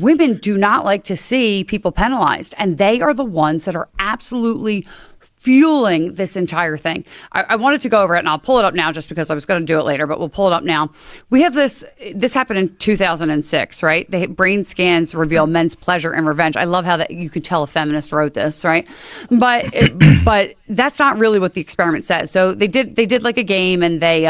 women do not like to see people penalized, and they are the ones that are absolutely fueling this entire thing. I wanted to go over it, and I'll pull it up now just because I was going to do it later, but we'll pull it up now. We have this happened in 2006, right? The brain scans reveal men's pleasure and revenge. I love how that you could tell a feminist wrote this, right? But that's not really what the experiment says. So they did like a game, and they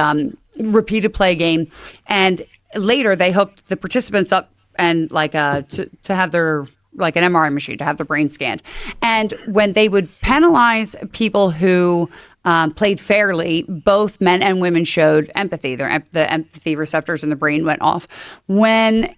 repeated play game, and later they hooked the participants up and like to have their like an MRI machine to have the brain scanned. And when they would penalize people who played fairly, both men and women showed empathy. The empathy receptors in the brain went off. When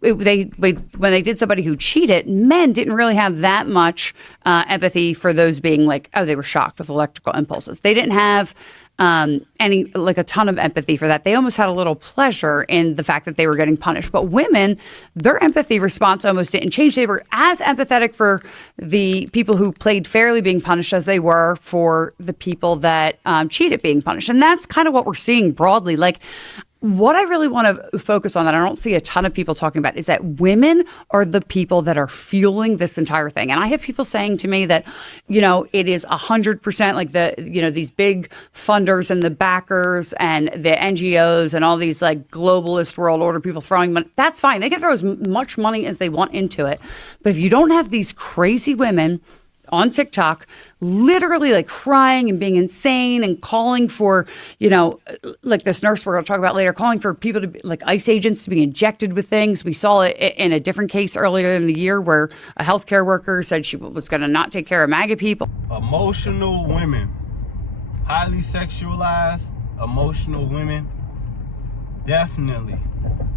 they did somebody who cheated, men didn't really have that much empathy for those being like, oh, they were shocked with electrical impulses. They didn't have any like a ton of empathy for that. They almost had a little pleasure in the fact that they were getting punished. But women, their empathy response almost didn't change. They were as empathetic for the people who played fairly being punished as they were for the people that cheated being punished. And that's kind of what we're seeing broadly. Like, what I really want to focus on that I don't see a ton of people talking about is that women are the people that are fueling this entire thing. And I have people saying to me that, you know, it is 100% like the, you know, these big funders and the backers and the NGOs and all these like globalist world order people throwing money. That's fine. They can throw as much money as they want into it. But if you don't have these crazy women on TikTok, literally like crying and being insane and calling for, you know, like this nurse we're going to talk about later, calling for people to be like ICE agents to be injected with things. We saw it in a different case earlier in the year where a healthcare worker said she was going to not take care of MAGA people. Emotional women, highly sexualized, emotional women definitely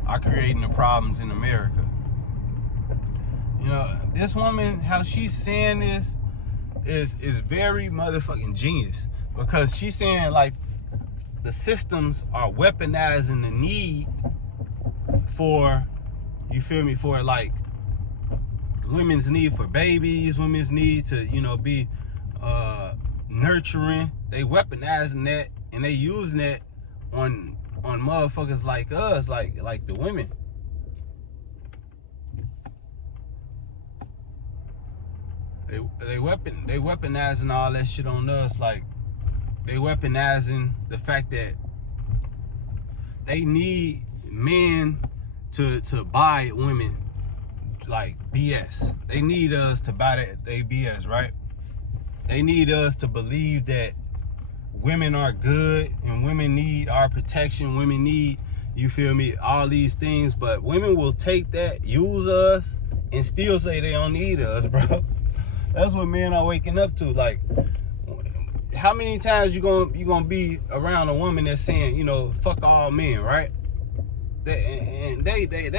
are creating the problems in America. You know, this woman, how she's saying this is very motherfucking genius, because she's saying like the systems are weaponizing the need for, you feel me, for like women's need for babies, women's need to, you know, be nurturing. They weaponizing that, and they using that on motherfuckers like us, like the women. They weaponizing all that shit on us. Like, they weaponizing the fact that they need men to buy women like BS. They need us to buy that they BS, right? They need us to believe that women are good and women need our protection. Women need, you feel me, all these things. But women will take that, use us, and still say they don't need us, bro. That's what men are waking up to. Like, how many times you gonna be around a woman that's saying, you know, fuck all men, right? They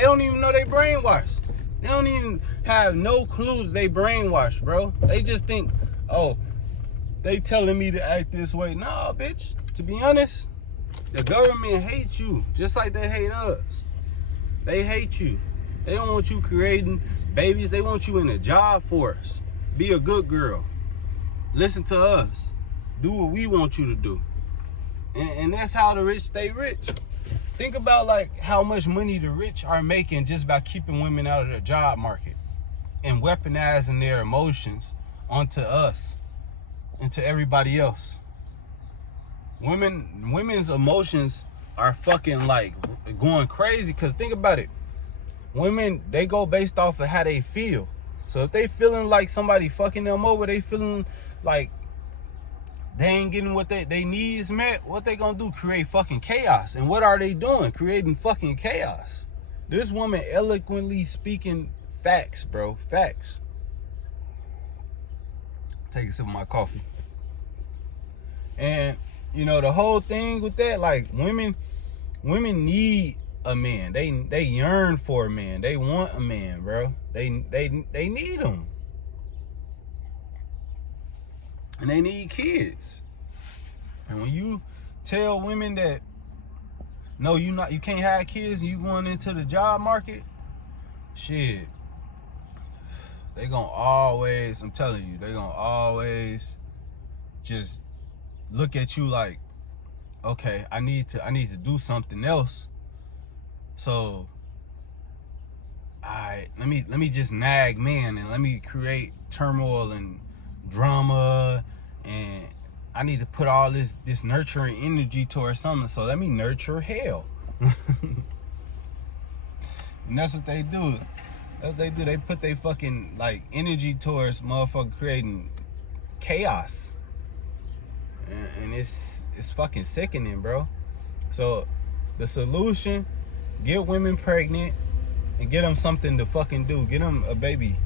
don't even know they brainwashed. They don't even have no clue that they brainwashed, bro. They just think, oh, they telling me to act this way. Nah, bitch. To be honest, the government hates you just like they hate us. They hate you. They don't want you creating babies. They want you in the job force. Be a good girl. Listen to us. Do what we want you to do. And that's how the rich stay rich. Think about like how much money the rich are making just by keeping women out of the job market and weaponizing their emotions onto us and to everybody else. Women's emotions are fucking like going crazy, because think about it. Women, they go based off of how they feel. So if they feeling like somebody fucking them over, they feeling like they ain't getting what they needs met, what they gonna do? Create fucking chaos. And what are they doing? Creating fucking chaos. This woman eloquently speaking facts, bro. Facts. Take a sip of my coffee. And you know, the whole thing with that, like women need a man. They yearn for a man. They want a man, bro. They need him. And they need kids. And when you tell women that no, you can't have kids and you going into the job market, shit, they gonna always, I'm telling you, they gonna always just look at you like, okay, I need to do something else. So alright, let me just nag men and let me create turmoil and drama, and I need to put all this nurturing energy towards something, so let me nurture hell. And that's what they do. That's what they do. They put their fucking like energy towards motherfucking creating chaos. And it's fucking sickening, bro. So the solution, get women pregnant and get them something to fucking do. Get them a baby.